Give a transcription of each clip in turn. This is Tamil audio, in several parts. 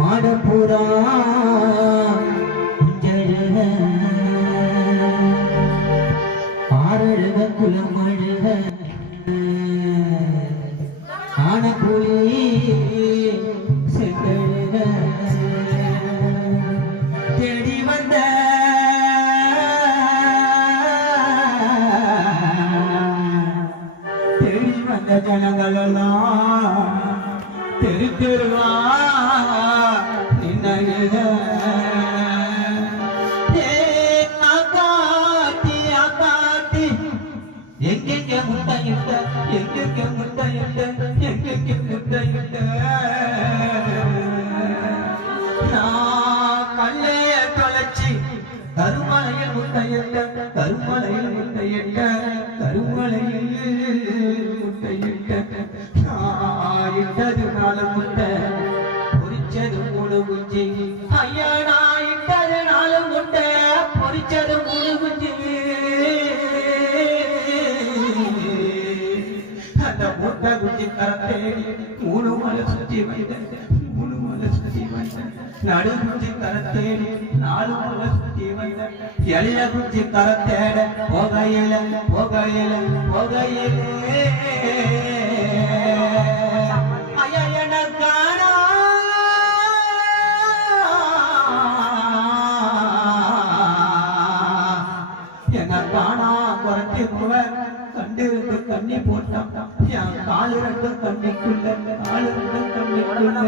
மாடப்புறா குஞ்சழுக ஆறழுக குலமழுக. ஆனப்புலி செங்கழுக தேடி வந்த தேடி வந்த ஜனங்கள் தெரு தெருவா எங்கெங்க முட்டையிட்ட எங்கெங்க முட்டையிட்ட எங்கெங்க முட்டையிட்ட? நான் கல்லைய தொலைச்சி கருமலையில் முட்டையிட்ட கருமலையில் முட்டை குஞ்சு கரத்தேடி மூணு மலை சுத்தி வந்தேன் மூணு மலை சுத்தி வந்தேன் நடு நாலு மலை சுத்தி எளிய கரத்தேட போகையில புகையில போகையிலே என்ன காணா குறைச்சி முவ தண்ணி போட்டான். என் காலு ரெண்டும் தண்ணிக்குள்ள காலு ரெண்டும் தண்ணிக்குள்ள.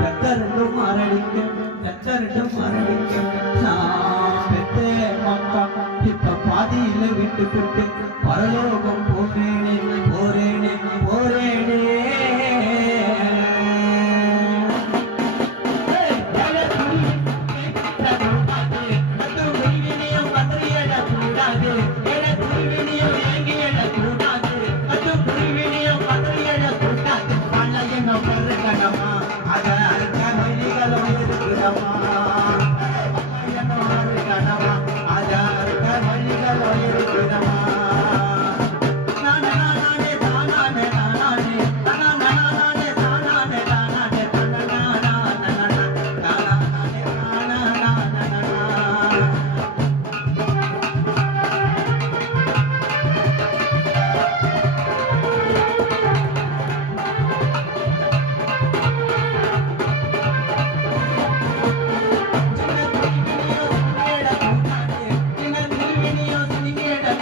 பெத்த ரெண்டும் மரணிக்க பெத்த ரெண்டும் மரணிக்க. நான் பெத்தே மாட்டான் இப்ப பாதியில விட்டு விட்டு பரலோகம் கண்டமா அத அழுத்த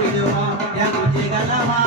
ತಿಳಿಯುವ ಎಮುಜಿಗಲವಾ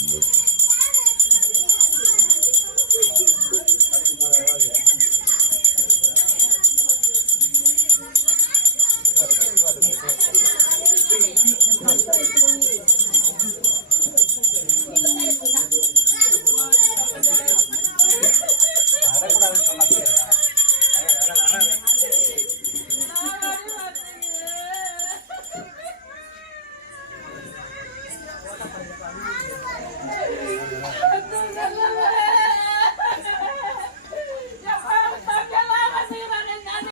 Thank you.